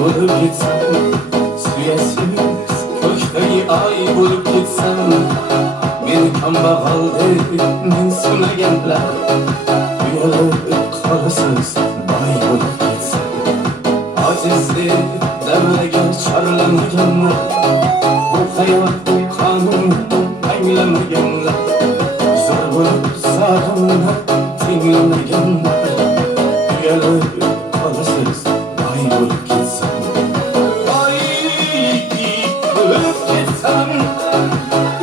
bo'lib ketsam, suyasiz ko'kdagi ay bo'lib ketsam, meni kambag'al deb mensimaganlar, uyalib qolasiz boy bo'lib ketsam, ojizlik davraga chorlamaganlar, bu hayot qonunini anglamaganlar, zo'r bo'lib sog'inlar tinglamaganlar, uyalib qolasiz boy bo'lib ketsam, boy bo'lib ketsam,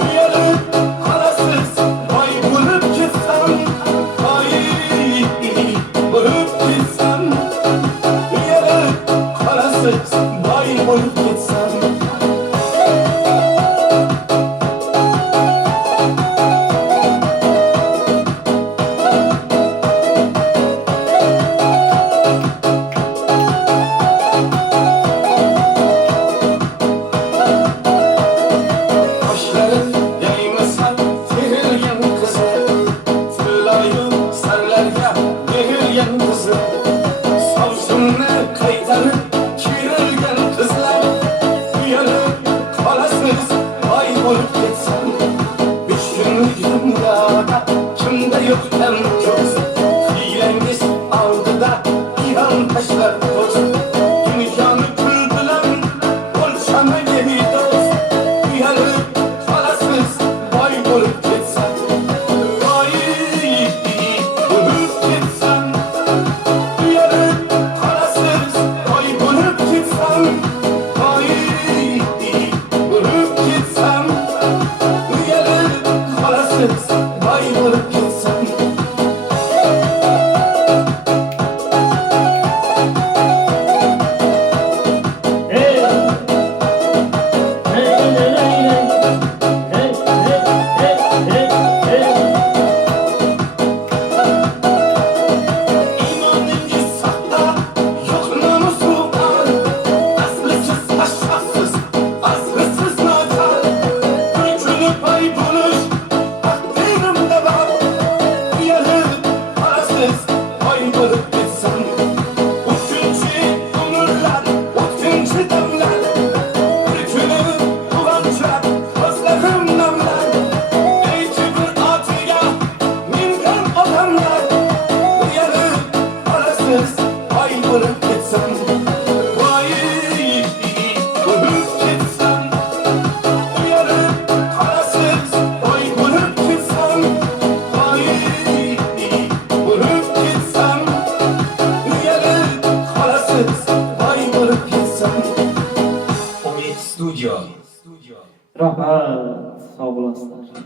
uyalib qolasiz boy bo'lib ketsam, boy bo'lib ketsam, uyalib qolasiz boy bo'lib ketsam. Savsunni qaytarib kerilgan qizlar, uyalib qolasiz boy bo'lib ketsam, 5 kunlik dunyoda kimda yo'q ham ko'z, hiylangiz oldida iron tashlar ko'z, dunyoni pul bilan o'lchamagan do'st, uyalib qolasiz boy bo'lib ketsam, boy bo'lib ketsam, uyalib qolasiz boy bo'lib ketsam, boy bo'lib ketsam, uyalib qolasiz boy bo'lib ketsam. Rahmat, sağ olasınlar.